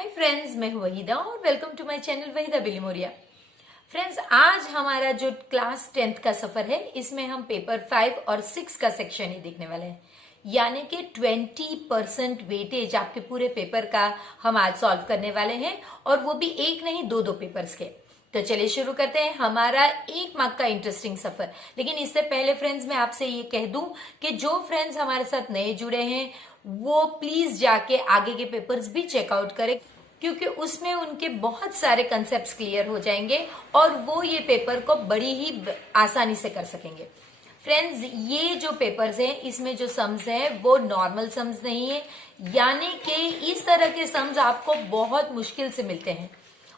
Hi friends, मैं हूं वहीदा और welcome to my channel Waheeda Bilimoria. Friends, आज हमारा जो क्लास 10th का सफर है इसमें हम पेपर 5 और 6 का सेक्शन ही देखने वाले हैं। यानी कि 20% वेटेज आपके पूरे पेपर का हम आज सॉल्व करने वाले हैं और वो भी एक नहीं दो पेपर्स के। तो चलिए शुरू करते हैं हमारा 1 मार्क का इंटरेस्टिंग सफर। लेकिन इससे पहले फ्रेंड्स मैं आपसे ये कह दूं कि जो फ्रेंड्स हमारे साथ नए जुड़े हैं वो प्लीज जाके आगे के पेपर्स भी चेकआउट करें, क्योंकि उसमें उनके बहुत सारे कंसेप्ट्स क्लियर हो जाएंगे और वो ये पेपर को बड़ी ही आसानी से कर सकेंगे। फ्रेंड्स, ये जो पेपर्स हैं इसमें जो सम्स हैं वो नॉर्मल सम्स नहीं है, यानी कि इस तरह के सम्स आपको बहुत मुश्किल से मिलते हैं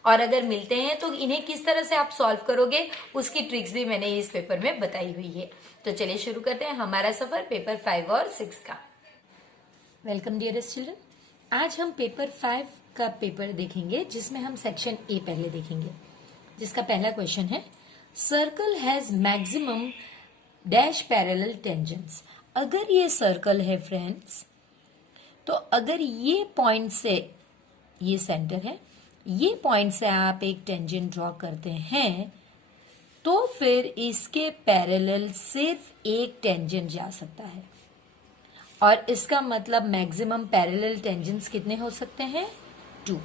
और अगर मिलते हैं तो इन्हें किस तरह से आप सॉल्व करोगे उसकी ट्रिक्स भी मैंने इस पेपर में बताई हुई है। तो चलिए शुरू करते हैं हमारा सफर पेपर 5 और 6 का। Welcome dearest children. आज हम पेपर 5 का पेपर देखेंगे जिसमें हम सेक्शन ए पहले देखेंगे, जिसका पहला क्वेश्चन है circle has maximum dash parallel tangents. अगर ये सर्कल है फ्रेंड्स, तो अगर ये पॉइंट से, ये सेंटर है, ये पॉइंट से आप एक टेंजेंट ड्रॉ करते हैं तो फिर इसके पैरेलल सिर्फ एक टेंजेंट जा सकता है और इसका मतलब मैक्सिमम पैरेलल टेंजेंट्स कितने हो सकते हैं? 2।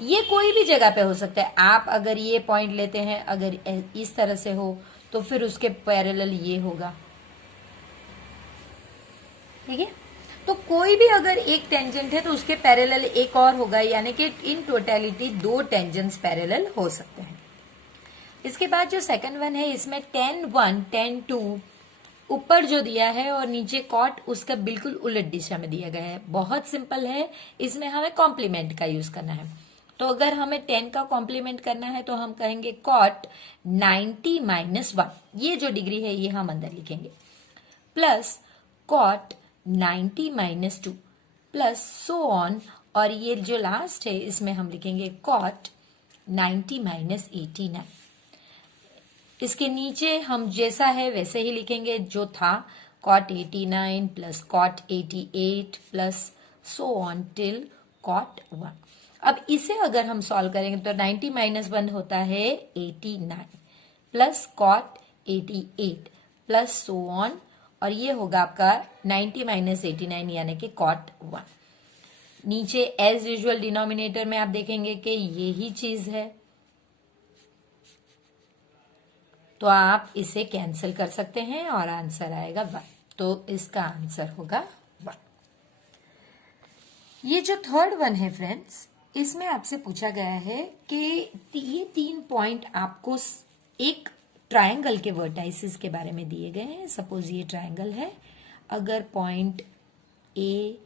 ये कोई भी जगह पे हो सकता है। आप अगर ये पॉइंट लेते हैं, अगर इस तरह से हो तो फिर उसके पैरेलल ये होगा, ठीक है। तो कोई भी अगर एक टेंजेंट है तो उसके पैरेलल एक और होगा, यानी कि इन टोटलिटी 2 टेंजेंट्स पैरेलल हो सकते हैं। इसके बाद जो सेकंड वन है इसमें tan 1 tan 2 ऊपर जो दिया है और नीचे कॉट उसका बिल्कुल उलट दिशा में दिया गया है। बहुत सिंपल है, इसमें हमें कॉम्प्लीमेंट का यूज करना है। तो अगर हमें 10 का कॉम्प्लीमेंट करना है तो हम कहेंगे कॉट 90 -1, ये जो डिग्री है ये हम अंदर लिखेंगे, plus cot 90 -2 plus so on, और ये जो लास्ट है इसमें हम लिखेंगे कॉट 90 -89। इसके नीचे हम जैसा है वैसे ही लिखेंगे जो था, cot 89 plus cot 88 plus so on till cot 1। अब इसे अगर हम सॉल्व करेंगे तो 90 -1 होता है 89 plus cot 88 plus so on, और ये होगा आपका 90 -89 यानी कि कॉट 1। नीचे एज यूजुअल डिनोमिनेटर में आप देखेंगे कि यही चीज है, तो आप इसे कैंसिल कर सकते हैं और आंसर आएगा 1। तो इसका आंसर होगा 1। ये जो थर्ड वन है फ्रेंड्स, इसमें आपसे पूछा गया है कि ये 3 पॉइंट आपको एक ट्रायंगल के वर्टाइसिस के बारे में दिए गए हैं। सपोज ये ट्रायंगल है, अगर पॉइंट ए,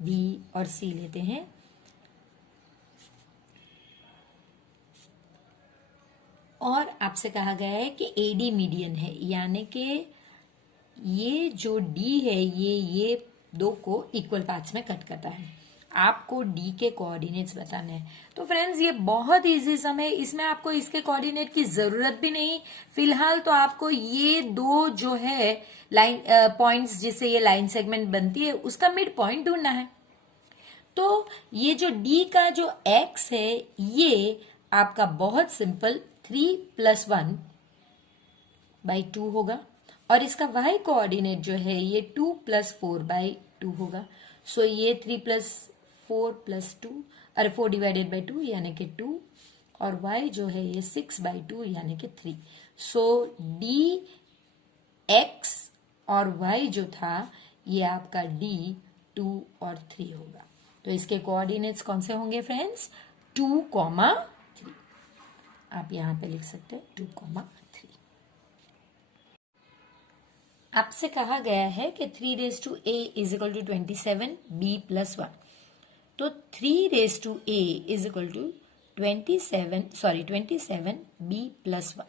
बी और सी लेते हैं और आपसे कहा गया है कि एडी मीडियन है, यानी कि ये जो डी है ये 2 को इक्वल पार्ट्स में कट करता है। आपको डी के कोऑर्डिनेट्स बताने हैं। तो फ्रेंड्स ये बहुत इजी सम है, इसमें आपको इसके कोऑर्डिनेट की जरूरत भी नहीं फिलहाल। तो आपको ये 2 जो है लाइन पॉइंट्स जिससे ये लाइन सेगमेंट बनती है उसका मिड पॉइंट ढूंढना है। तो ये जो डी का जो एक्स है ये आपका बहुत सिंपल 3 + 1/2 होगा, और इसका y कोऑर्डिनेट जो है ये 2 + 4/2 होगा। सो ये 3 + 4 + 2, अरे 4/2 यानी कि 2, और y जो है ये 6/2 यानी कि 3। सो d x और y जो था ये आपका d 2 और 3 होगा। तो इसके कोऑर्डिनेट्स कौन से होंगे फ्रेंड्स? 2, 3। आप यहां पे लिख सकते हैं 2, 3। आपसे कहा गया है कि 3 raised to a is equal to 27b + 1। तो 3 raised to a is equal to 27b + 1।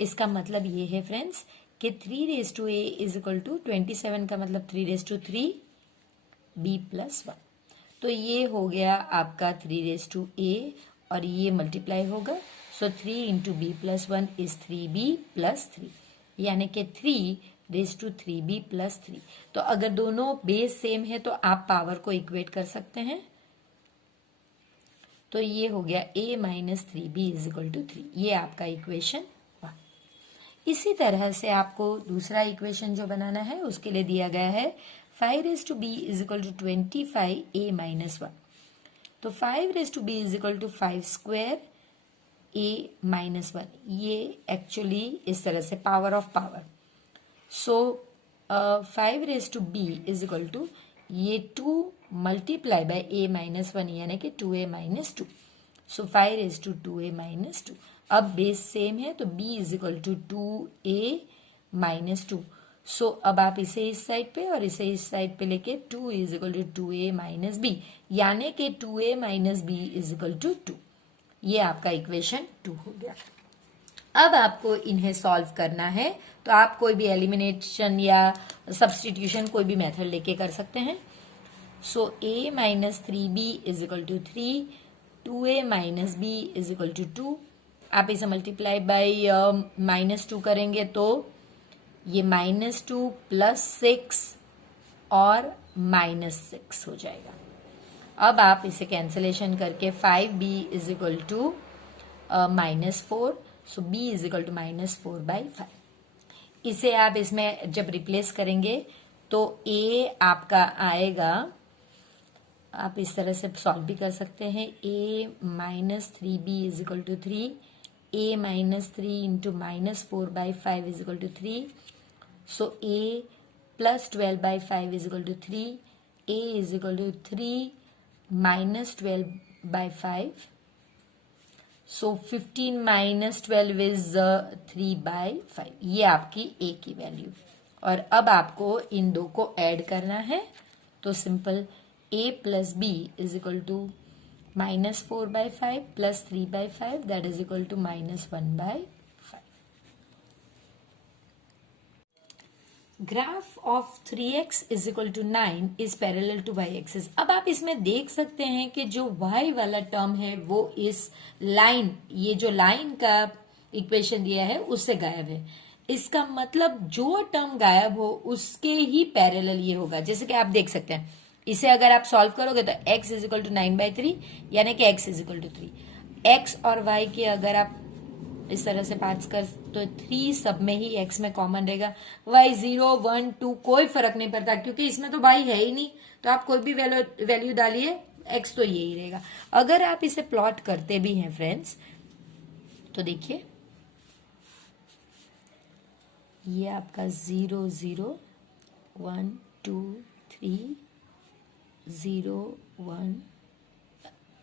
इसका मतलब ये है फ्रेंड्स कि 3 raised to a is equal to 27 का मतलब 3 raised to 3b + 1। तो ये हो गया आपका 3 raised to a और ये मल्टीप्लाई होगा। सो 3 × b + 1 is 3b + 3, यानी कि 3 raised to 3b + 3। तो अगर दोनों बेस सेम है तो आप पावर को इक्वेट कर सकते हैं। तो ये हो गया a minus 3b is equal to 3। ये आपका इक्वेशन 1। इसी तरह से आपको दूसरा इक्वेशन जो बनाना है उसके लिए दिया गया है 5 raise to b is equal to 25a minus 1। तो 5 raise to b is equal to 5 square a minus 1। ये एक्चुअली इस तरह से power of power. So 5 raise to b is equal to ये 2 मल्टीप्लाई बाय a माइनस 1 यानी कि 2a minus 2। So 5 raise to 2a minus 2। अब base same है तो b is equal to 2a minus 2। So अब आप इसे इस साइड पे और इसे इस साइड पे लेके 2 is equal to 2a minus b यानी कि 2a minus b is equal to 2। ये आपका इक्वेशन 2 हो गया। अब आपको इन्हें सॉल्व करना है तो आप कोई भी एलिमिनेशन या सब्स्टिट्यूशन कोई भी मेथड लेके कर सकते हैं। So a minus 3b is equal to 3, 2a minus b is equal to 2। आप इसे मल्टीप्लाई बाय माइनस 2 करेंगे तो ये माइनस 2 प्लस 6 और माइनस 6 हो जाएगा। अब आप इसे कैंसिलेशन करके 5b is equal to minus 4। So b is equal to minus 4 by 5। इसे आप इसमें जब रिप्लेस करेंगे तो a आपका आएगा, आप इस तरह से सॉल्व भी कर सकते हैं, a minus 3b is equal to 3, a minus 3 into minus 4 by 5 is equal to 3। So a plus 12 by 5 is equal to 3, a is equal to 3 minus 12 by 5। So 15 minus 12 is 3 by 5। ये आपकी a की value. और अब आपको इन दो को add करना है तो simple a plus b is equal to minus 4 by 5 plus 3 by 5 that is equal to minus 1 by 5। Graph of 3x is equal to 9 is parallel to y axis. अब आप इसमें देख सकते हैं कि जो y वाला टर्म है वो इस लाइन, ये जो लाइन का इक्वेशन दिया है उससे गायब है। इसका मतलब जो टर्म गायब हो उसके ही पैरेलल ये होगा। जैसे कि आप देख सकते हैं इसे अगर आप सॉल्व करोगे तो x is equal to 9 by 3 यानी कि x is equal to 3। x और y के अगर आप इस तरह से पार्ट्स कर तो 3 सब में ही x में कॉमन रहेगा। y 0, 1, 2 कोई फर्क नहीं पड़ता क्योंकि इसमें तो y है ही नहीं, तो आप कोई भी वैल्यू डालिए x तो यही रहेगा। अगर आप इसे प्लॉट करते भी हैं फ्रेंड्स तो देखिए ये आपका 0, 0, 1, 2, 3, 0, 1,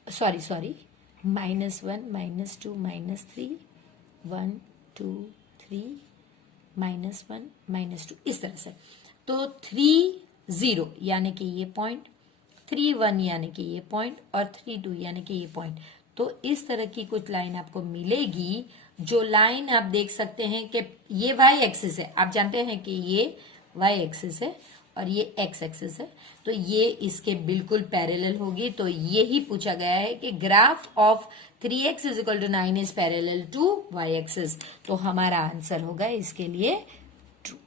sorry minus 1, minus 2, minus 3, 1, 2, 3, minus 1, minus 2 इस तरह से। तो 3, 0 यानी कि ये पॉइंट, 3, 1 यानी कि ये पॉइंट और 3, 2 यानी कि ये पॉइंट। तो इस तरह की कुछ लाइन आपको मिलेगी। जो लाइन आप देख सकते हैं कि ये y एक्सिस है, आप जानते हैं कि ये y एक्सिस है और ये x एक्सिस है, तो ये इसके बिल्कुल पैरेलल होगी। तो यही पूछा गया है कि graph of 3x is equal to 9 is parallel to y axis. तो हमारा आंसर होगा इसके लिए true.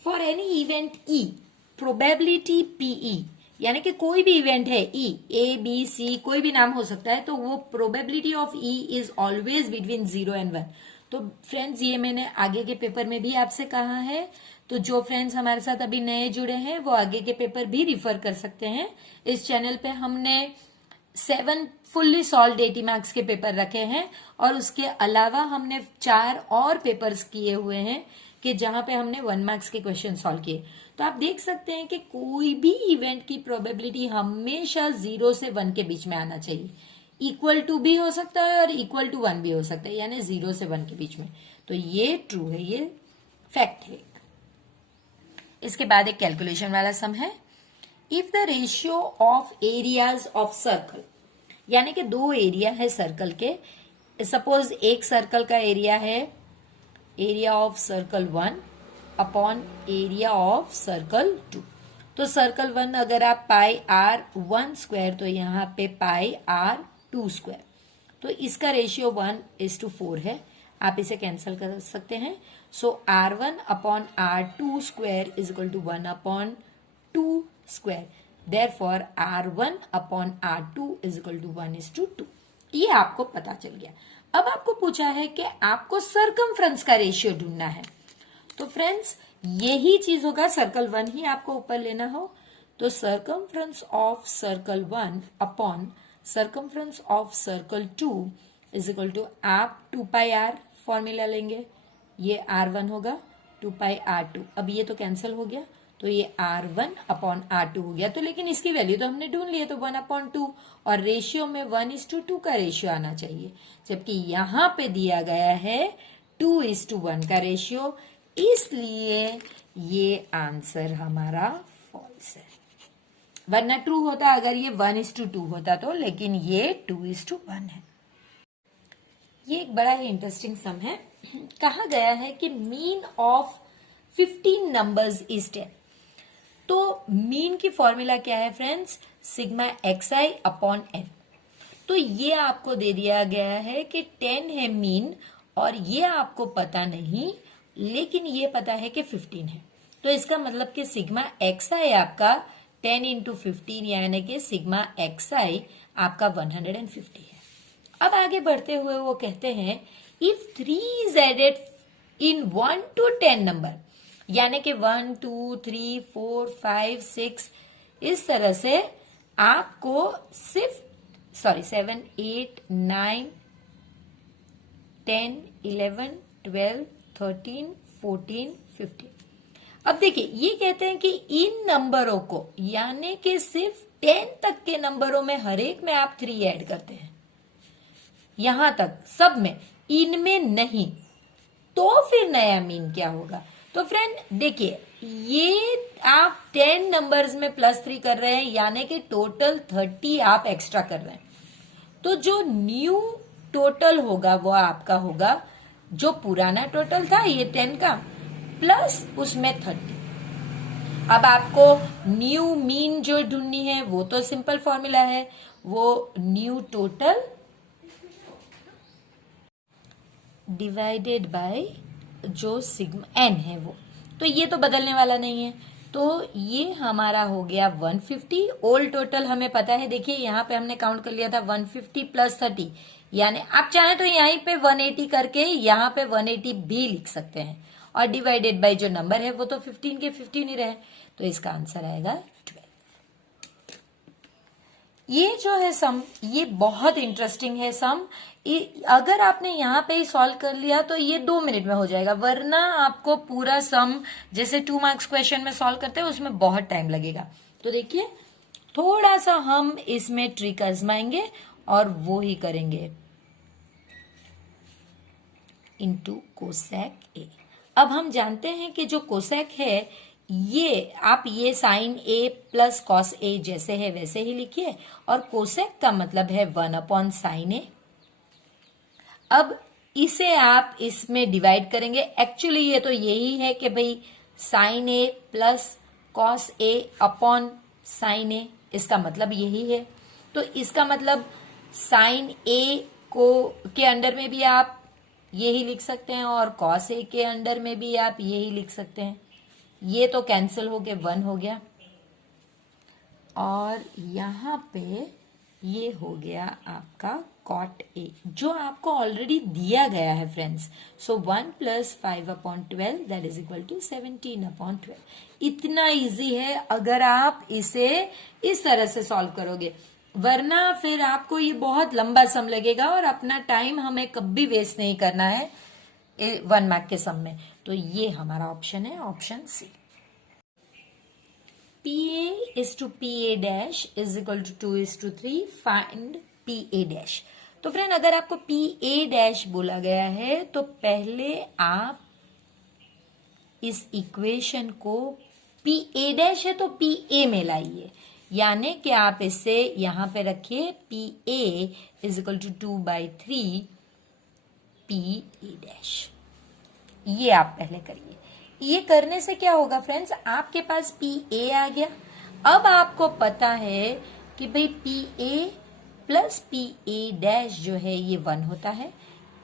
For any event E probability PE यानी कि कोई भी इवेंट है E, A, B, C कोई भी नाम हो सकता है, तो वो probability of E is always between 0 and 1। तो फ्रेंड्स ये मैंने आगे के पेपर में भी आपसे कहा है, तो जो फ्रेंड्स हमारे साथ अभी नए जुड़े हैं वो आगे के पेपर भी रिफर कर सकते हैं। इस चैनल पे हमने 7 फुल्ली सॉल्व 80 मार्क्स के पेपर रखे हैं और उसके अलावा हमने 4 और पेपर्स किए हुए हैं कि जहां पे हमने 1 मार्क्स के क्वेश्चन सॉल्व किए। तो आप देख सकते हैं कि कोई भी इवेंट की प्रोबेबिलिटी हमेशा 0 से 1 के बीच में आना चाहिए। इक्वल टू भी हो सकता है और इक्वल टू 1 भी हो सकता है, यानी 0 से 1 के बीच में। तो ये ट्रू है, ये फैक्ट है। इसके बाद एक कैलकुलेशन वाला सम है। If the ratio of areas of circle, यानी कि 2 एरिया है सर्कल के। सपोज एक सर्कल का एरिया है area of circle 1 upon area of circle 2। तो सर्कल 1 अगर आप पाई r 1 स्क्वायर तो यहाँ पे पाई r 2 स्क्वायर, तो इसका रेशियो 1:4 है। आप इसे कैंसिल कर सकते हैं। So r1 upon r2 square is equal to 1 upon 2 square, therefore R1/R2 is equal to 1:2। ये आपको पता चल गया। अब आपको पूछा है कि आपको सरकमफ्रेंस का रेशियो ढूंढना है, तो फ्रेंड्स यही चीज होगा, सर्कल 1 ही आपको ऊपर लेना हो, तो circumference of circle 1 upon circumference of circle 2 is equal to, आप 2πr फॉर्मूला लेंगे, ये R1 होगा, 2πr2, अब ये तो कैंसिल हो गया, तो ये R1/R2 हो गया। तो लेकिन इसकी वैल्यू तो हमने ढूंढ ली है, तो 1/2, और रेशियो में 1:2 का रेशियो आना चाहिए, जबकि यहां पे दिया गया है 2:1 का रेशियो, इसलिए ये आंसर हमारा फॉल्स है। वरना ट्रू होता अगर ये 1:2 होता तो, लेकिन ये 2:1 है। ये एक बड़ा ही इंटरेस्टिंग सम है। कहा गया है कि मीन ऑफ 15 नंबर्स इज 10। तो मीन की फॉर्मूला क्या है फ्रेंड्स, सिग्मा xi/n। तो ये आपको दे दिया गया है कि 10 है मीन, और ये आपको पता नहीं, लेकिन ये पता है कि 15 है। तो इसका मतलब कि सिग्मा xi आपका 10 इंटू 15, यानी कि सिग्मा xi आपका 150 है। अब आगे बढ़ते हुए वो कहते हैं, if 3 is added in 1 to 10 number, यानी कि 1 2 3 4 5 6, इस तरह से आपको सिर्फ 7 8 9 10 11 12 13 14 15। अब देखिए ये कहते हैं कि इन नंबरों को, यानी कि सिर्फ 10 तक के नंबरों में हर एक में आप 3 ऐड करते हैं, यहां तक सब में, इनमें नहीं, तो फिर नया मीन क्या होगा। तो फ्रेंड देखिए, ये आप 10 नंबर्स में +3 कर रहे हैं, यानी कि टोटल 30 आप एक्स्ट्रा कर रहे हैं। तो जो न्यू टोटल होगा वो आपका होगा जो पुराना टोटल था ये 10 का, प्लस उसमें 30। अब आपको न्यू मीन जो ढूंढनी है वो तो सिंपल फॉर्मूला है, वो न्यू टोटल डिवाइडेड बाय जो सिग्मा n है वो, तो ये तो बदलने वाला नहीं है। तो ये हमारा हो गया 150। ओल्ड टोटल हमें पता है, देखिए यहाँ पे हमने काउंट कर लिया था 150 + 30, यानी आप चाहें तो यहीं पे 180 करके यहाँ पे 180 भी लिख सकते हैं, और डिवाइडेड बाय जो नंबर है वो तो 15 के 15 ही रहे, तो इसका आंसर आएगा 12। ये जो है सम, ये बहुत इंटरेस्टिंग है सम। अगर आपने यहाँ पे ही सॉल्व कर लिया तो ये 2 मिनट में हो जाएगा, वरना आपको पूरा सम जैसे 2 मार्क्स क्वेश्चन में सॉल्व करते हैं उसमें बहुत टाइम लगेगा। तो देखिए थोड़ा सा हम इसमें ट्रिक आजमाएंगे और वो ही करेंगे, इंटू कोसेक ए। अब हम जानते हैं कि जो कोसेक है, ये आप ये sign A plus cos A जैसे है वैसे ही लिखिए, और कोसेक का मतलब है 1/sin ए। अब इसे आप इसमें डिवाइड करेंगे, एक्चुअली ये तो यही है कि भाई sign A plus cos A upon sine ए, इसका मतलब यही है। तो इसका मतलब साइन ए को के अंडर में भी आप यही लिख सकते हैं, और कॉस ए के अंडर में भी आप यही लिख सकते हैं। ये तो कैंसिल हो गए, 1 हो गया, और यहां पे ये हो गया आपका कॉट ए, जो आपको ऑलरेडी दिया गया है friends. So 1 + 5/12 that is equal to 17/12। इतना इजी है अगर आप इसे इस तरह से सॉल्व करोगे, वरना फिर आपको ये बहुत लंबा सम लगेगा, और अपना टाइम हमें कभी वेस्ट नहीं करना है 1 मार्क के सम में। तो ये हमारा ऑप्शन है, option C. PA is to PA' is equal to 2:3, find PA'। तो फ्रेंड अगर आपको PA' बोला गया है तो पहले आप इस इक्वेशन को, PA' है तो PA में लाइए, यानी कि आप इसे यहां पे रखिए, PA is equal to 2/3 PA'। ये आप पहले करिए। ये करने से क्या होगा फ्रेंड्स, आपके पास PA आ गया। अब आपको पता है कि भाई PA प्लस PA' जो है ये 1 होता है,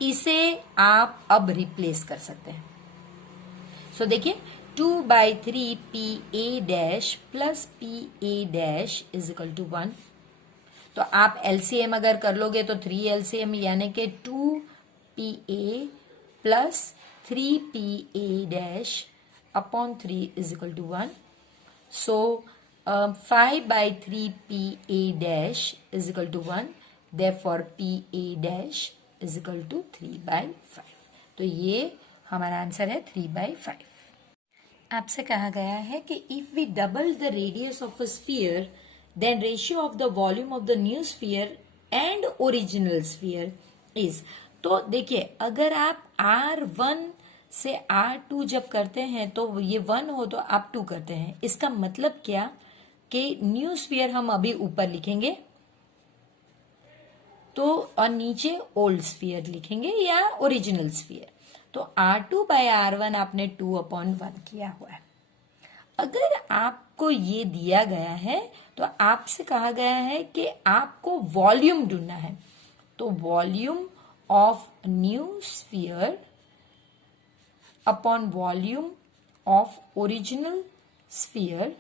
इसे आप अब रिप्लेस कर सकते हैं। सो देखिए 2/3 PA dash plus PA dash is equal to 1। तो आप एलसीएम अगर कर लोगे तो 3 एलसीएम यानी कि 2PA plus 3PA dash upon 3 is equal to 1। So 5/3 PA dash is equal to 1, therefore PA dash is equal to 3/5। तो ये हमारा आंसर है 3/5। आपसे कहा गया है कि if we double the radius of a sphere then ratio of the volume of the new sphere and original sphere is. तो देखिए, अगर आप R1 से R2 जब करते हैं तो ये 1 हो तो आप 2 करते हैं। इसका मतलब क्या कि न्यू स्फीयर हम अभी ऊपर लिखेंगे तो, और नीचे ओल्ड स्फीयर लिखेंगे या ओरिजिनल स्फीयर। तो R2/R1 आपने 2/1 किया हुआ है। अगर आपको ये दिया गया है तो आपसे कहा गया है कि आपको वॉल्यूम ढूंढना है। तो volume of new sphere upon volume of original sphere,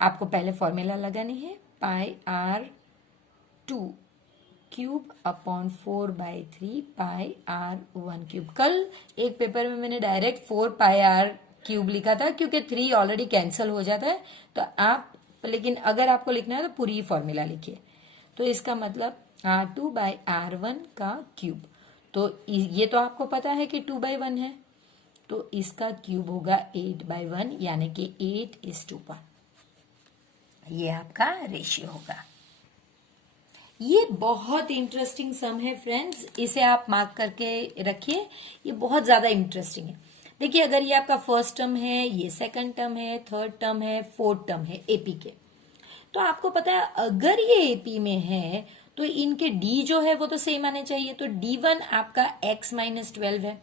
आपको पहले फॉर्मूला लगानी है πr2 cube upon 4/3 πr1 cube. कल एक पेपर में मैंने डायरेक्ट 4πr क्यूब लिखा था क्योंकि 3 ऑलरेडी कैंसिल हो जाता है। तो आप, लेकिन अगर आपको लिखना है तो पूरी फॉर्मूला लिखिए। तो इसका मतलब R2/R1 का क्यूब। तो ये तो आपको पता है कि 2/1 है, तो इसका क्यूब होगा 8/1 यानी कि 8:1। ये आपका रेशियो होगा। ये बहुत इंटरेस्टिंग सम है फ्रेंड्स, इसे आप मार्क करके रखिए, ये बहुत ज्यादा इंटरेस्टिंग है। देखिए, अगर ये आपका फर्स्ट टर्म है, ये सेकंड टर्म है, थर्ड टर्म है, फोर्थ टर्म है एपी के, तो आपको पता है अगर ये एपी में है तो इनके डी जो है वो तो सेम आने चाहिए। तो D1 आपका x-12 है,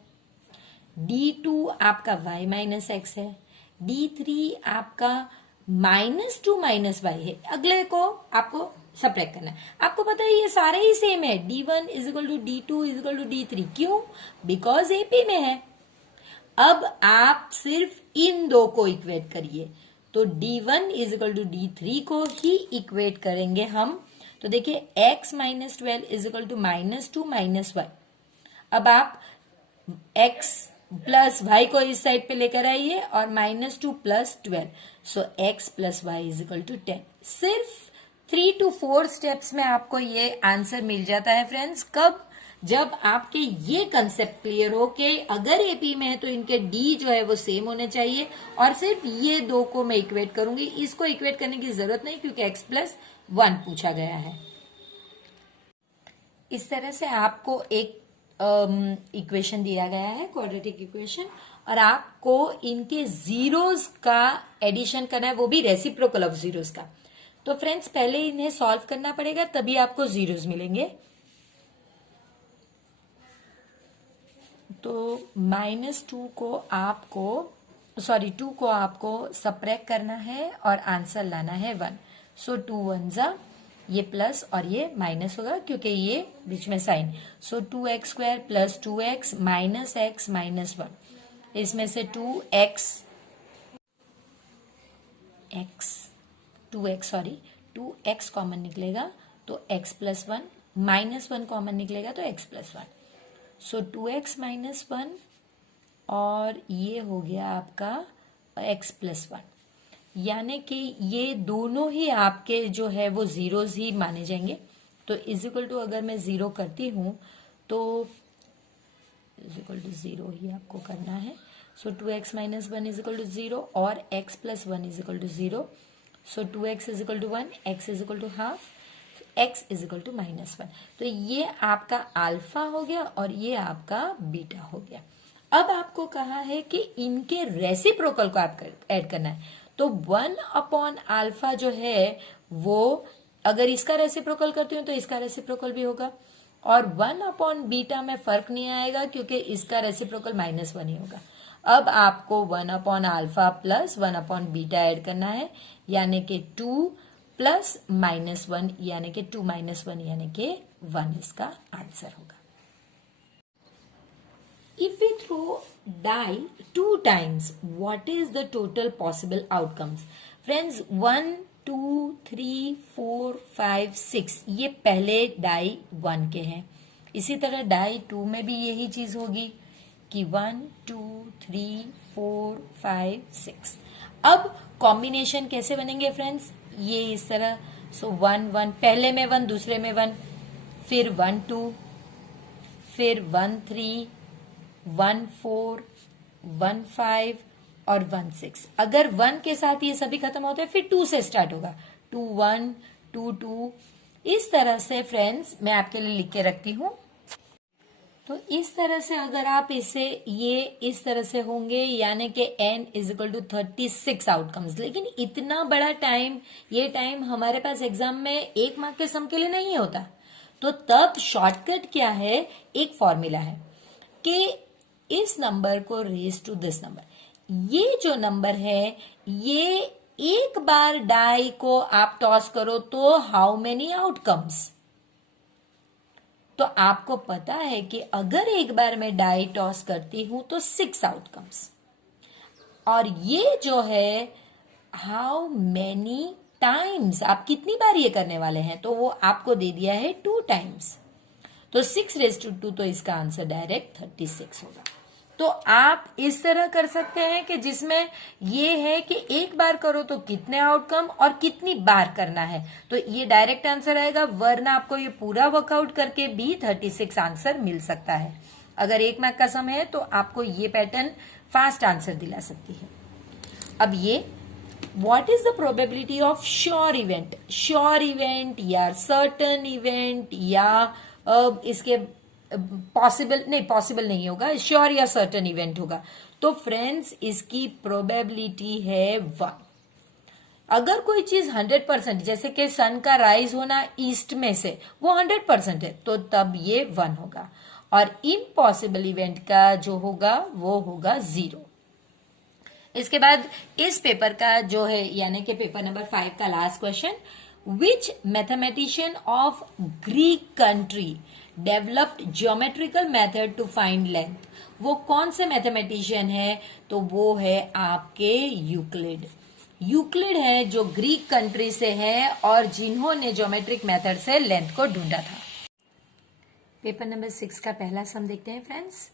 D2 आपका y-x है, D3 आपका -2 -y है। अगले को आपको सब्ट्रैक्ट करना है। आपको पता है ये सारे ही सेम है, D1 is equal to D2 is equal to D3। क्यों? बिकॉज एपी में है। अब आप सिर्फ इन दो को इक्वेट करिए, तो D1 is equal to D3 को ही इक्वेट करेंगे हम। तो देखिए x-12 is equal to -2 -y। अब आप x प्लस वाई को इस साइड पे लेकर आइए और -2 + 12, so x plus Y is equal to 10। सिर्फ 3 to 4 स्टेप्स में आपको ये आंसर मिल जाता है फ्रेंड्स। कब? जब आपके ये कंसेप्ट क्लियर हो कि अगर एपी में है तो इनके डी जो है वो सेम होने चाहिए, और सिर्फ ये दो को मैं इक्वेट करूंगी। इसको इक्वेट करने की जरूरत नहीं क्योंकि x+1 पूछा गया है। इस तरह से आपको एक इक्वेशन दिया गया है, क्वाड्रेटिक इक्वेशन, और आपको इनके जीरोस का एडिशन करना है, वो भी रेसिप्रोकल ऑफ जीरोस का। तो फ्रेंड्स पहले इन्हें सॉल्व करना पड़ेगा, तभी आपको जीरोस मिलेंगे। तो -2 को आपको, सॉरी 2 को आपको सब्ट्रैक्ट करना है और आंसर लाना है 1। सो 2 1 ये प्लस और ये माइनस होगा क्योंकि ये बीच में साइन। सो 2x² plus 2x minus x minus 1। इसमें से 2x 2x कॉमन निकलेगा तो x प्लस 1, -1 कॉमन निकलेगा तो x प्लस 1। सो 2x माइनस 1 और ये हो गया आपका x प्लस 1, यानी कि ये दोनों ही आपके जो है वो जीरोस ही माने जाएंगे। तो इज इक्वल टू अगर मैं 0 करती हूं तो इज इक्वल टू 0 ही आपको करना है। So 2x minus 1 is equal to 0 और x plus 1 is equal to 0। So 2x is equal to 1, x is equal to half, x is equal to -1। तो ये आपका अल्फा हो गया और ये आपका बीटा हो गया। अब आपको कहा है कि इनके रेसिप्रोकल को आप ऐड करना है। तो 1/α जो है वो अगर इसका रेसिप्रोकल करती हूं तो इसका रेसिप्रोकल भी होगा, और 1/β में फर्क नहीं आएगा क्योंकि इसका रेसिप्रोकल -1 ही होगा। अब आपको 1/α प्लस 1/β ऐड करना है, यानी कि 2 प्लस -1 यानी कि 2 - 1 यानी कि 1 इसका आंसर होगा। if we throw die 2 times, what is the total possible outcomes? Friends, 1 2 3 4 5 6 ये पहले डाई 1 के हैं. इसी तरह डाई 2 में भी यही चीज होगी कि 1 2 3 4 5 6. अब कॉम्बिनेशन कैसे बनेंगे फ्रेंड्स? ये इस तरह. सो 1 1, पहले में 1, दूसरे में 1, फिर 1 2, फिर 1 3, 1 4, 1 5 और 1 6. अगर 1 के साथ ये सभी खत्म होते हैं फिर 2 से स्टार्ट होगा. 2 1 2 2. इस तरह से फ्रेंड्स मैं आपके लिए लिख के रखती हूं. तो इस तरह से अगर आप इसे ये इस तरह से होंगे यानी कि n is equal to 36 outcomes. लेकिन इतना बड़ा टाइम, ये टाइम हमारे पास एग्जाम में 1 मार्क के सम के लिए नहीं होता. तो तब शॉर्टकट क्या है? एक फॉर्मूला है कि इस नंबर को रेज टू दिस नंबर. ये जो नंबर है ये एक बार डाई को आप टॉस करो तो हाउ मेनी आउटकम्स. तो आपको पता है कि अगर एक बार मैं डाई टॉस करती हूं तो 6 आउटकम्स. और ये जो है हाउ मेनी टाइम्स, आप कितनी बार ये करने वाले हैं, तो वो आपको दे दिया है 2 टाइम्स. तो 6 रेज टू 2, तो इसका आंसर डायरेक्ट 36 होगा. तो आप इस तरह कर सकते हैं कि जिसमें ये है कि एक बार करो तो कितने आउटकम और कितनी बार करना है, तो ये डायरेक्ट आंसर आएगा. वरना आपको ये पूरा वर्कआउट करके भी 36 आंसर मिल सकता है. अगर 1 मार्क का सम है तो आपको ये पैटर्न फास्ट आंसर दिला सकती है. अब ये what is the probability of sure event. Sure event या सर्टन इवेंट या इसके पॉसिबल नहीं होगा, श्योर या सर्टन इवेंट होगा. तो फ्रेंड्स इसकी प्रोबेबिलिटी है 1. अगर कोई चीज 100%, जैसे कि सन का राइज होना ईस्ट में से, वो 100% है, तो तब ये 1 होगा. और इम्पॉसिबल इवेंट का जो होगा वो होगा 0. इसके बाद इस पेपर का जो है यानी कि पेपर नंबर 5 का last question, which mathematician of Greek country developed geometrical method to find length. वो कौन से मैथमेटिशियन है? तो वो है आपके यूक्लिड. यूक्लिड है जो ग्रीक कंट्री से है और जिन्होंने ज्योमेट्रिक मेथड से लेंथ को ढूंढा था. पेपर नंबर 6 का पहला सम देखते हैं फ्रेंड्स.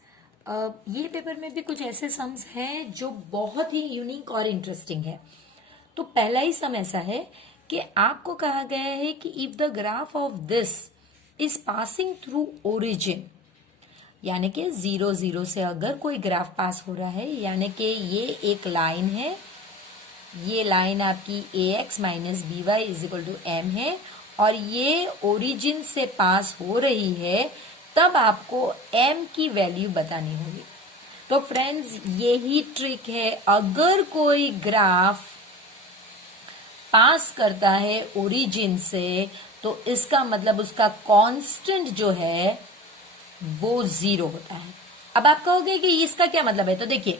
ये पेपर में भी कुछ ऐसे सम्स हैं जो बहुत ही यूनिक और इंटरेस्टिंग है. तो पहला ही सम ऐसा है कि आपको कहा गया है कि if the graph of this is passing through origin, यानी कि 0 0 से अगर कोई ग्राफ पास हो रहा है, यानी कि ये एक लाइन है, ये लाइन आपकी ax minus B Y is equal to m है और ये ओरिजिन से पास हो रही है, तब आपको m की वैल्यू बतानी होगी. तो फ्रेंड्स यही ट्रिक है. अगर कोई ग्राफ पास करता है ओरिजिन से तो इसका मतलब उसका कांस्टेंट जो है वो 0 होता है. अब आप कहोगे कि इसका क्या मतलब है, तो देखिए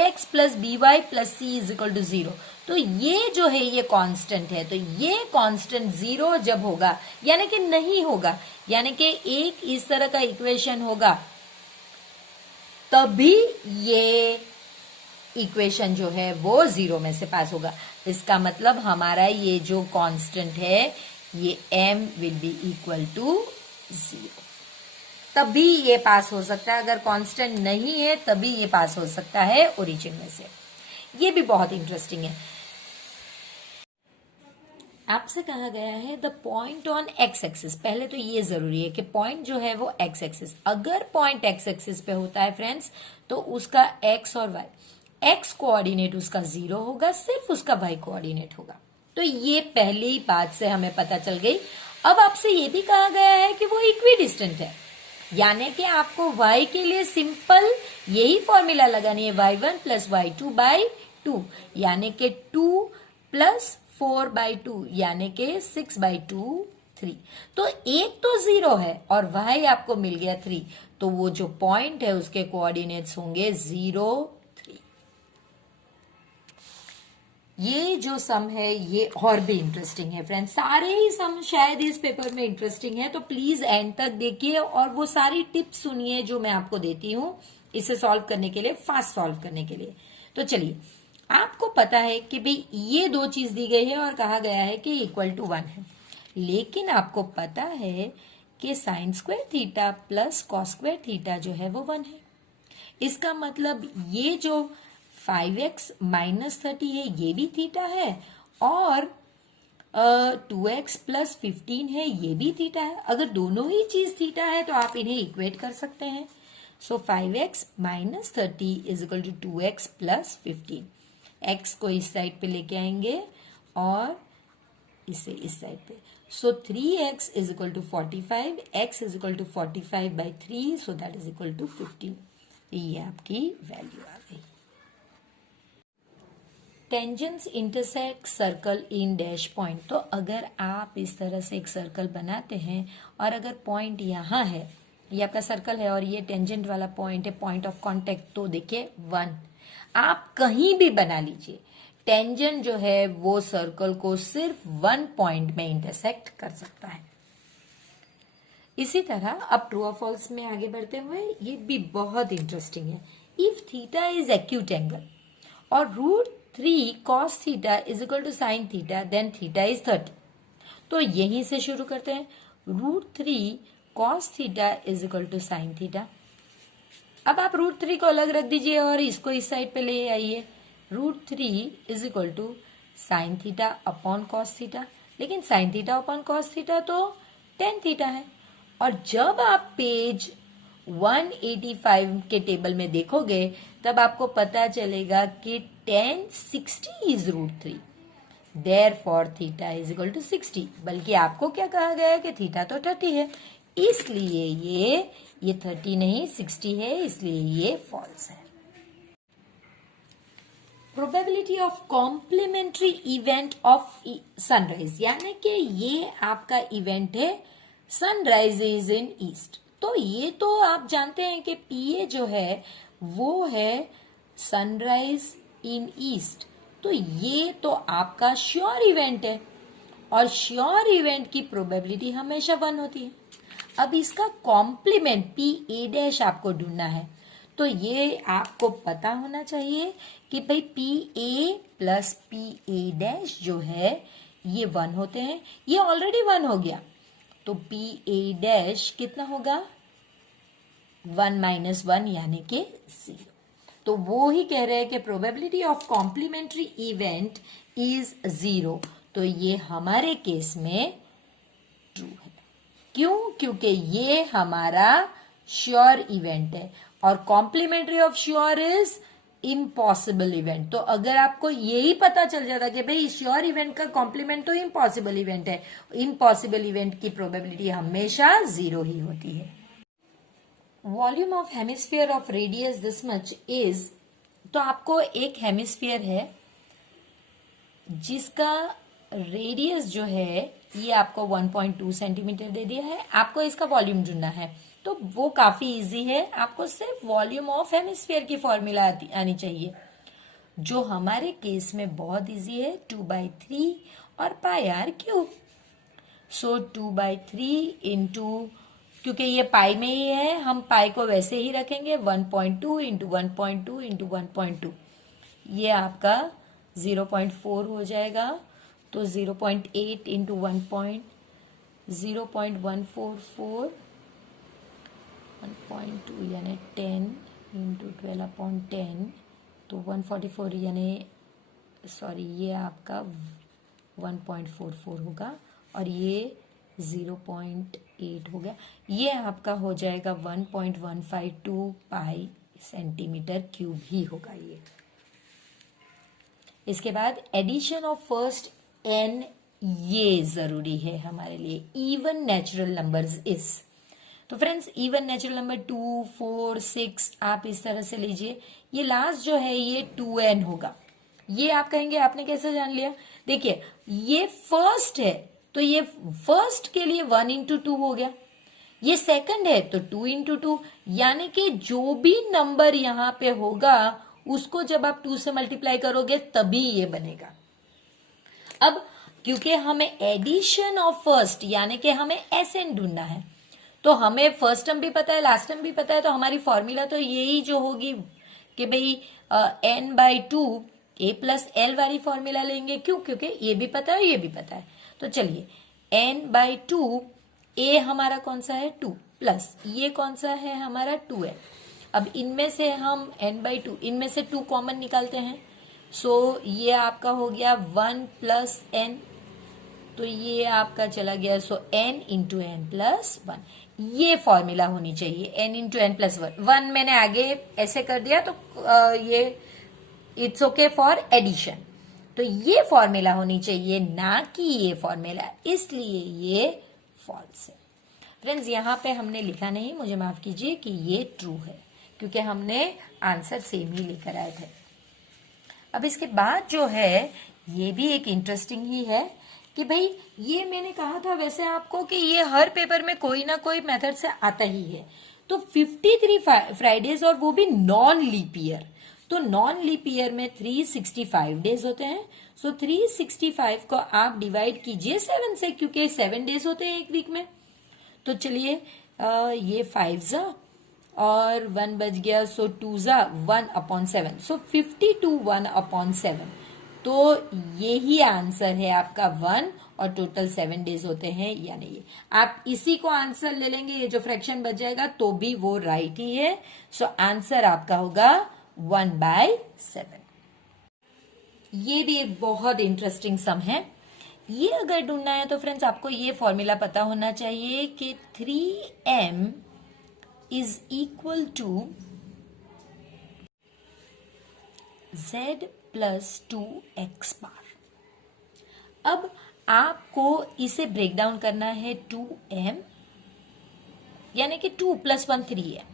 ax plus B Y plus C is equal to 0. तो ये जो है ये कांस्टेंट है, तो ये कांस्टेंट 0 जब होगा यानी कि नहीं होगा, यानी कि एक इस तरह का इक्वेशन होगा, तभी ये इक्वेशन जो है वो 0 में से पास होगा. इसका मतलब हमारा ये जो कांस्टेंट है ये m will be equal to 0. तभी ये पास हो सकता है. अगर कांस्टेंट नहीं है तभी ये पास हो सकता है ओरिजिन में से. ये भी बहुत इंटरेस्टिंग है. आपसे कहा गया है the point on x axis. पहले तो ये जरूरी है कि पॉइंट जो है वो एक्स एक्सिस, अगर पॉइंट एक्स एक्सिस पे होता है फ्रेंड्स तो उसका एक्स और वाई, एक्स कोऑर्डिनेट उसका 0 होगा, सिर्फ उसका वाई कोऑर्डिनेट होगा. तो ये पहली बात से हमें पता चल गई. अब आपसे ये भी कहा गया है कि वो इक्वी डिस्टेंट है, यानी कि आपको y के लिए सिंपल यही फॉर्मूला लगानी है, y1 प्लस y2 बाई 2, यानी कि 2 प्लस 4 बाई 2 यानी कि 6 बाई 2 3. तो एक तो 0 है और y आपको मिल गया 3, तो वो जो पॉइंट है उसके कोऑर्डिनेट्स होंगे 0 3. ये जो सम है ये और भी इंटरेस्टिंग है फ्रेंड्स. सारे ही सम शायद इस पेपर में इंटरेस्टिंग है, तो प्लीज एंड तक देखिए और वो सारी टिप्स सुनिए जो मैं आपको देती हूँ. इसे सॉल्व करने के लिए, फास्ट सॉल्व करने के लिए। तो चलिए, आपको पता है कि भाई ये दो चीज दी गई है और कहा गया है कि इक्वल टू 1 है, लेकिन आपको पता है कि sine square theta plus cos square theta जो है वो 1 है। इसका मतलब ये जो 5x माइनस 30 है ये भी थीटा है, और 2x प्लस 15 है ये भी थीटा है। अगर दोनों ही चीज थीटा है तो आप इन्हें इक्वेट कर सकते हैं। So 5x minus 30 is equal to 2x plus 15। x को इस साइड पे लेके आएंगे और इसे इस साइड पे। So 3x is equal to 45, x is equal to 45 by 3, so that is equal to 15। ये आपकी वैल्यू आ गई। Tangents intersect circle in dash point. तो अगर आप इस तरह से एक सर्कल बनाते हैं और अगर पॉइंट यहाँ है, ये आपका सर्कल है और ये टेंजेंट वाला पॉइंट है, पॉइंट ऑफ कांटेक्ट, तो देखिए 1। आप कहीं भी बना लीजिए, टेंजेंट जो है वो सर्कल को सिर्फ 1 पॉइंट में इंटरसेक्ट कर सकता है। इसी तरह अब ट्रू और फॉल्स में आगे बढ़ते हुए, ये भी बहुत इंटरेस्टिंग है। If theta is acute angle और √3 cos theta is equal to sine theta, then theta is 30। तो यहीं से शुरू करते हैं। √3 cos theta is equal to sine theta. अब आप √3 को अलग रख दीजिए और इसको इस साइड पे ले आइए। √3 is equal to sine theta upon cos theta, लेकिन sine theta upon cos theta तो tan थीटा है। और जब आप पेज 185 के टेबल में देखोगे तब आपको पता चलेगा कि tan 60 is √3, therefore theta is equal to 60। बल्कि आपको क्या कहा गया है कि थीटा तो 30 है, इसलिए ये 30 नहीं 60 है, इसलिए ये फॉल्स है। Probability of complementary event of sunrise, यानी कि ये आपका इवेंट है सनराइज इज इन ईस्ट। तो ये तो आप जानते हैं कि पीए जो है वो है सनराइज इन ईस्ट, तो ये तो आपका श्योर इवेंट है और श्योर इवेंट की प्रोबेबिलिटी हमेशा 1 होती है। अब इसका कॉम्प्लीमेंट पी ए डैश आपको ढूंढना है, तो ये आपको पता होना चाहिए कि भाई P A plus P A dash जो है ये 1 होते हैं। ये ऑलरेडी 1 हो गया, तो पी ए डैश कितना होगा 1 माइनस 1 यानी कि 0। तो वो ही कह रहे हैं कि probability of complementary event is 0। तो ये हमारे केस में ट्रू है। क्यों? क्योंकि ये हमारा श्योर इवेंट है और complementary of sure is impossible event. तो अगर आपको यही पता चल जाता कि भाई श्योर इवेंट का कॉम्प्लीमेंट तो इम्पॉसिबल इवेंट है, इम्पॉसिबल इवेंट की प्रोबेबिलिटी हमेशा 0 ही होती है। Volume of hemisphere of radius this much is, तो आपको एक हेमिस्फीयर है जिसका रेडियस जो है ये आपको 1.2 सेंटीमीटर दे दिया है, आपको इसका वॉल्यूम ढूंढना है। तो वो काफी इजी है, आपको सिर्फ वॉल्यूम ऑफ हेमिस्फीयर की फॉर्मूला आनी चाहिए, जो हमारे केस में बहुत इजी है, 2/3 और πr³। सो 2/3 इंटू, क्योंकि ये पाई में ही है हम पाई को वैसे ही रखेंगे, 1.2 इंटू 1.2 इंटू 1.2, ये आपका 0.4 हो जाएगा। तो 0.8 इंटू 0.144, 1.2 यानी 10 इंटू 12/10, तो 144 यानी सॉरी ये आपका 1.44 होगा और ये 0.8 हो गया, ये आपका हो जाएगा 1.152 पाई सेंटीमीटर क्यूब ही होगा ये। इसके बाद एडिशन ऑफ फर्स्ट n, ये जरूरी है हमारे लिए। इवन नेचुरल नंबर्स इज, तो फ्रेंड्स इवन नेचुरल नंबर 2, 4, 6 आप इस तरह से लीजिए। ये लास्ट जो है ये 2n होगा। ये आप कहेंगे आपने कैसे जान लिया? देखिए ये फर्स्ट है तो ये फर्स्ट के लिए 1 इंटू 2 हो गया, ये सेकंड है तो 2 इंटू 2, यानी कि जो भी नंबर यहां पे होगा उसको जब आप 2 से मल्टीप्लाई करोगे तभी ये बनेगा। अब क्योंकि हमें एडिशन ऑफ फर्स्ट यानी कि हमें एसएन ढूंढना है, तो तो हमें फर्स्ट टर्म भी पता है, लास्ट टर्म भी पता है, तो हमारी फॉर्मूला तो यही जो होगी कि भाई n/2 a प्लस एल वाली फॉर्मूला लेंगे। क्यों? क्योंकि ये भी पता है, ये भी पता है। तो चलिए n/2 a हमारा कौन सा है 2 प्लस ये कौन सा है हमारा 2 है। अब इनमें से हम n/2 इनमें से 2 कॉमन निकालते हैं। सो ये आपका हो गया 1 प्लस n, तो ये आपका चला गया। सो n इंटू एन प्लस 1 ये फॉर्मूला होनी चाहिए। n इंटू एन प्लस 1 मैंने आगे ऐसे कर दिया तो ये इट्स ओके फॉर एडिशन। तो ये फॉर्मूला होनी चाहिए, ना कि ये फॉर्मूला, इसलिए ये फॉल्स है। फ्रेंड्स यहां पे हमने लिखा नहीं, मुझे माफ कीजिए, कि ये ट्रू है, क्योंकि हमने आंसर सेम ही लेकर आए थे। अब इसके बाद जो है ये भी एक इंटरेस्टिंग ही है कि भाई ये मैंने कहा था वैसे आपको कि ये हर पेपर में कोई ना कोई मेथड से आता ही है। तो 53 फ्राइडेज और वो भी नॉन लीप ईयर, तो नॉन लीप ईयर में 365 डेज होते हैं। सो 365 को आप डिवाइड कीजिए 7 से, क्योंकि 7 डेज होते हैं एक वीक में। तो चलिए ये 5 जा और 1 बच गया, सो 2 जा 1/7, सो 52 1/7। तो यही आंसर है आपका 1 और टोटल 7 डेज होते हैं या नहीं। आप इसी को आंसर ले लेंगे, ये जो फ्रैक्शन बच जाएगा तो भी वो राइट ही है। सो आंसर आपका होगा 1/7। ये भी एक बहुत इंटरेस्टिंग सम है। ये अगर ढूंढना है तो फ्रेंड्स आपको ये फॉर्मूला पता होना चाहिए कि 3m is equal to z plus 2x bar. अब आपको इसे ब्रेक डाउन करना है 2m, यानी कि 2 + 1 3m,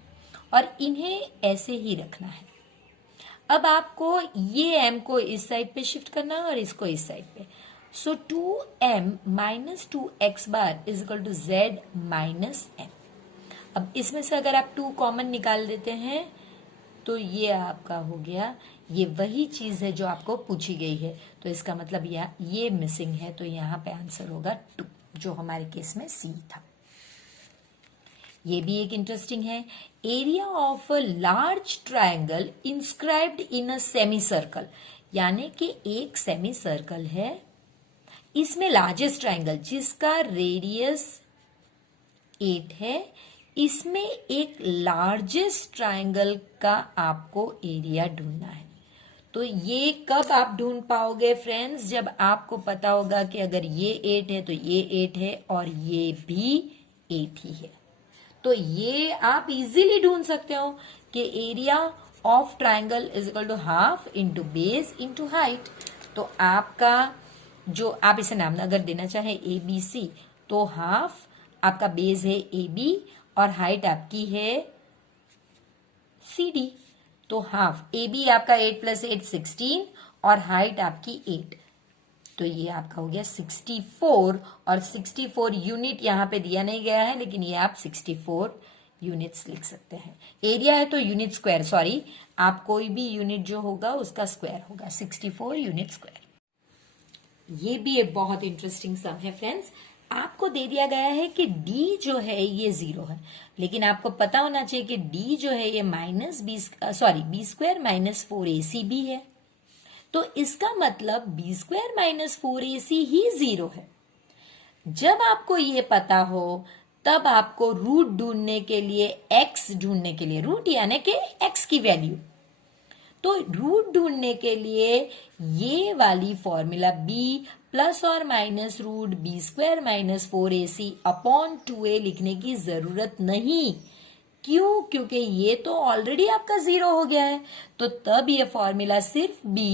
और इन्हें ऐसे ही रखना है। अब आपको ये m को इस साइड पे शिफ्ट करना है और इसको इस साइड पे। So 2m minus 2x bar is equal to z minus m। अब इसमें से अगर आप 2 कॉमन निकाल देते हैं तो ये आपका हो गया, ये वही चीज है जो आपको पूछी गई है, तो इसका मतलब ये मिसिंग है, तो यहाँ पे आंसर होगा 2, जो हमारे केस में सी था। ये भी एक इंटरेस्टिंग है। Area of a large triangle inscribed in a semi circle, यानी कि एक सेमी सर्कल है, इसमें लार्जेस्ट ट्रायंगल जिसका रेडियस 8 है, इसमें एक लार्जेस्ट ट्रायंगल का आपको एरिया ढूंढना है। तो ये कब आप ढूंढ पाओगे फ्रेंड्स? जब आपको पता होगा कि अगर ये 8 है तो ये 8 है और ये भी 8 ही है। तो ये आप इजीली ढूंढ सकते हो कि area of triangle is equal to half into base into height. तो आपका जो आप इसे नाम अगर देना चाहे ABC, तो हाफ आपका बेस है AB और हाइट आपकी है CD। तो हाफ AB आपका 8 + 8 16 और हाइट आपकी 8, तो ये आपका हो गया 64। और 64 यूनिट यहाँ पे दिया नहीं गया है, लेकिन ये आप 64 यूनिट्स लिख सकते हैं। एरिया है तो यूनिट स्क्वायर, सॉरी, आप कोई भी यूनिट जो होगा उसका स्क्वायर होगा, 64 यूनिट स्क्वायर। ये भी एक बहुत इंटरेस्टिंग सम है फ्रेंड्स। आपको दे दिया गया है कि d जो है ये 0 है, लेकिन आपको पता होना चाहिए कि d जो है ये b² माइनस 4ac भी है। तो इसका मतलब b² माइनस 4ac ही 0 है। जब आपको ये पता हो तब आपको रूट ढूंढने के लिए, x ढूंढने के लिए, रूट यानी कि x की वैल्यू, तो रूट ढूंढने के लिए ये वाली फॉर्मूला b प्लस और minus root b² minus 4ac upon 2a लिखने की जरूरत नहीं। क्यों? क्योंकि ये तो ऑलरेडी आपका 0 हो गया है, तो तब ये फॉर्मूला सिर्फ b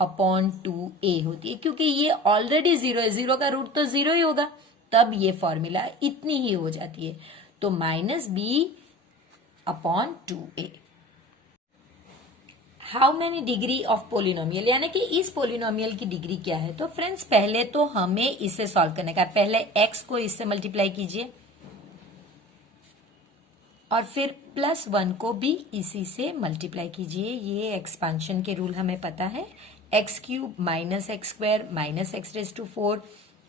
अपॉन 2a होती है, क्योंकि ये ऑलरेडी 0 है, 0 का रूट तो 0 ही होगा, तब ये फॉर्मूला इतनी ही हो जाती है। तो minus b upon 2a। How many degree of polynomial, यानी कि इस पोलिनोमियल की डिग्री क्या है? तो फ्रेंड्स पहले तो हमें इसे सॉल्व करने का, पहले x को इससे मल्टीप्लाई कीजिए और फिर +1 को भी इसी से मल्टीप्लाई कीजिए। ये एक्सपांशन के रूल हमें पता है, x³ minus x² minus x⁴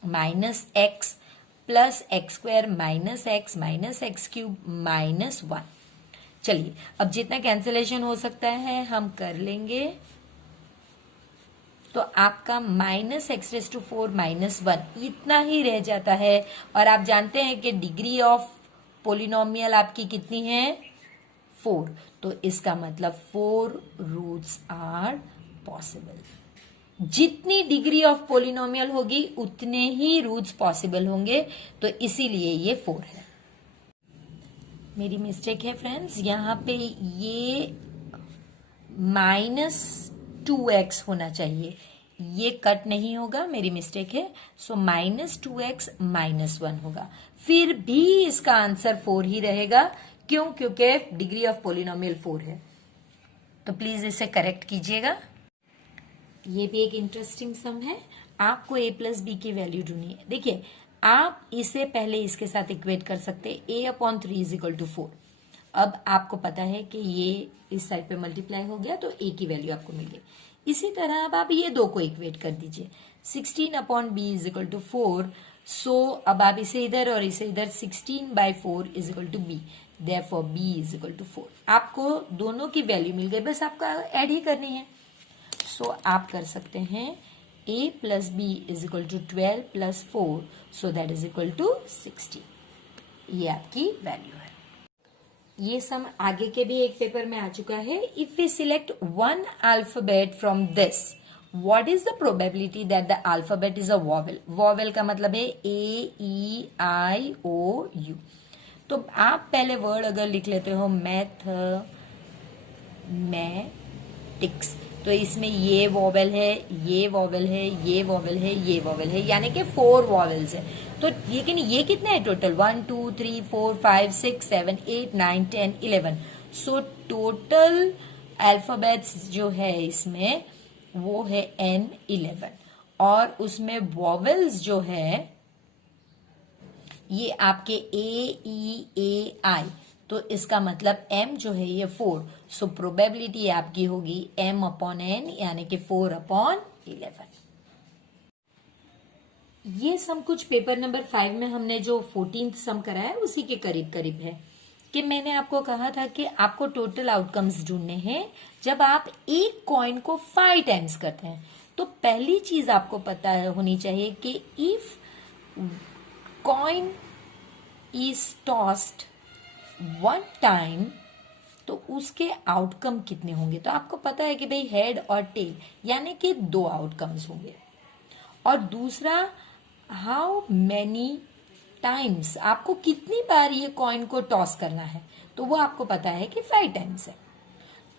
minus x plus x square minus x cube minus 1। चलिए अब जितना कैंसिलेशन हो सकता है हम कर लेंगे। तो आपका minus x raise to 4 minus 1 इतना ही रह जाता है। और आप जानते हैं कि डिग्री ऑफ पोलिनोमियल आपकी कितनी है 4। तो इसका मतलब 4 रूट्स आर पॉसिबल। जितनी डिग्री ऑफ पोलिनोमियल होगी उतने ही रूट्स पॉसिबल होंगे, तो इसीलिए ये 4 है। मेरी मिस्टेक है फ्रेंड्स, यहाँ पे ये -2x होना चाहिए, ये कट नहीं होगा, मेरी मिस्टेक है। सो -2x -1 होगा। फिर भी इसका आंसर 4 ही रहेगा। क्यों? क्योंकि डिग्री ऑफ पोलिनोमियल 4 है। तो प्लीज इसे करेक्ट कीजिएगा। ये भी एक इंटरेस्टिंग सम है। आपको a प्लस बी की वैल्यू ढूंढनी है। देखिए आप इसे पहले इसके साथ इक्वेट कर सकते हैं, a/3 = 4। अब आपको पता है कि ये इस साइड पे मल्टीप्लाई हो गया तो a की वैल्यू आपको मिल गई। इसी तरह अब आप ये दो को इक्वेट कर दीजिए, 16/b = 4। सो अब आप इसे इधर और इसे इधर, 16/4 = b, therefore b = 4। आपको दोनों की वैल्यू मिल गई, बस आपको ऐड ही करनी है। सो आप कर सकते हैं a plus b = 12 + 4, so that is equal to 60। ये आपकी वैल्यू है। ये सम आगे के भी एक पेपर में आ चुका है। If we select one alphabet from this, what is the probability that the alphabet is a vowel. Vowel का मतलब है AEIOU। तो आप पहले वर्ड अगर लिख लेते हो मैथमेटिक्स, तो इसमें ये वॉवेल है, ये वॉवेल है, ये वॉवेल है, ये वॉवेल है, यानी कि 4 वॉवेल्स है। तो लेकिन ये कितने हैं टोटल? 1 2 3 4 5 6 7 8 9 10 11। सो टोटल अल्फाबेट्स जो है इसमें वो है N11। और उसमें वॉवेल्स जो है ये आपके AEAI, तो इसका मतलब m जो है ये 4। सो प्रोबेबिलिटी आपकी होगी m/n, यानी कि 4/11। ये सम कुछ पेपर नंबर 5 में हमने जो 14th सम कराया उसी के करीब करीब है। कि मैंने आपको कहा था कि आपको टोटल आउटकम्स ढूंढने हैं जब आप एक कॉइन को 5 टाइम्स करते हैं। तो पहली चीज आपको पता होनी चाहिए कि if coin is tossed 1 time तो उसके आउटकम कितने होंगे। तो आपको पता है कि भाई हेड और टेल, यानी कि 2 आउटकम्स होंगे। और दूसरा, हाउ मैनी टाइम्स, आपको कितनी बार ये कॉइन को टॉस करना है, तो वो आपको पता है कि 5 टाइम्स है।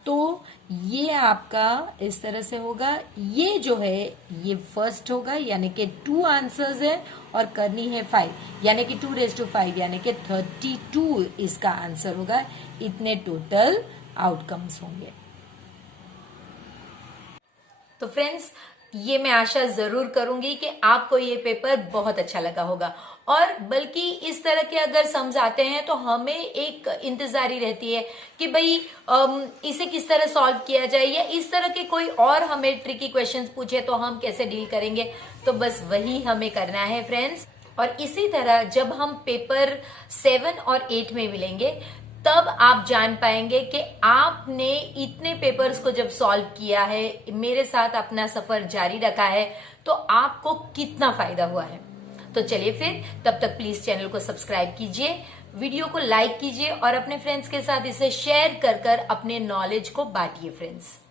तो ये आपका इस तरह से होगा। ये जो है ये फर्स्ट होगा, यानी कि 2 आंसर्स है और करनी है 5, यानी कि 2⁵, यानी कि 32 इसका आंसर होगा। इतने टोटल आउटकम्स होंगे। तो फ्रेंड्स, ये मैं आशा जरूर करूंगी कि आपको ये पेपर बहुत अच्छा लगा होगा। और बल्कि इस तरह के अगर समझ आते हैं तो हमें एक इंतजारी रहती है कि भाई इसे किस तरह सॉल्व किया जाए, या इस तरह के कोई और हमें ट्रिकी क्वेश्चंस पूछे तो हम कैसे डील करेंगे। तो बस वही हमें करना है फ्रेंड्स। और इसी तरह जब हम पेपर 7 और 8 में मिलेंगे तब आप जान पाएंगे कि आपने इतने पेपर्स को जब सॉल्व किया है, मेरे साथ अपना सफर जारी रखा है, तो आपको कितना फायदा हुआ है। तो चलिए फिर, तब तक प्लीज चैनल को सब्सक्राइब कीजिए, वीडियो को लाइक कीजिए और अपने फ्रेंड्स के साथ इसे शेयर कर अपने नॉलेज को बांटिए फ्रेंड्स।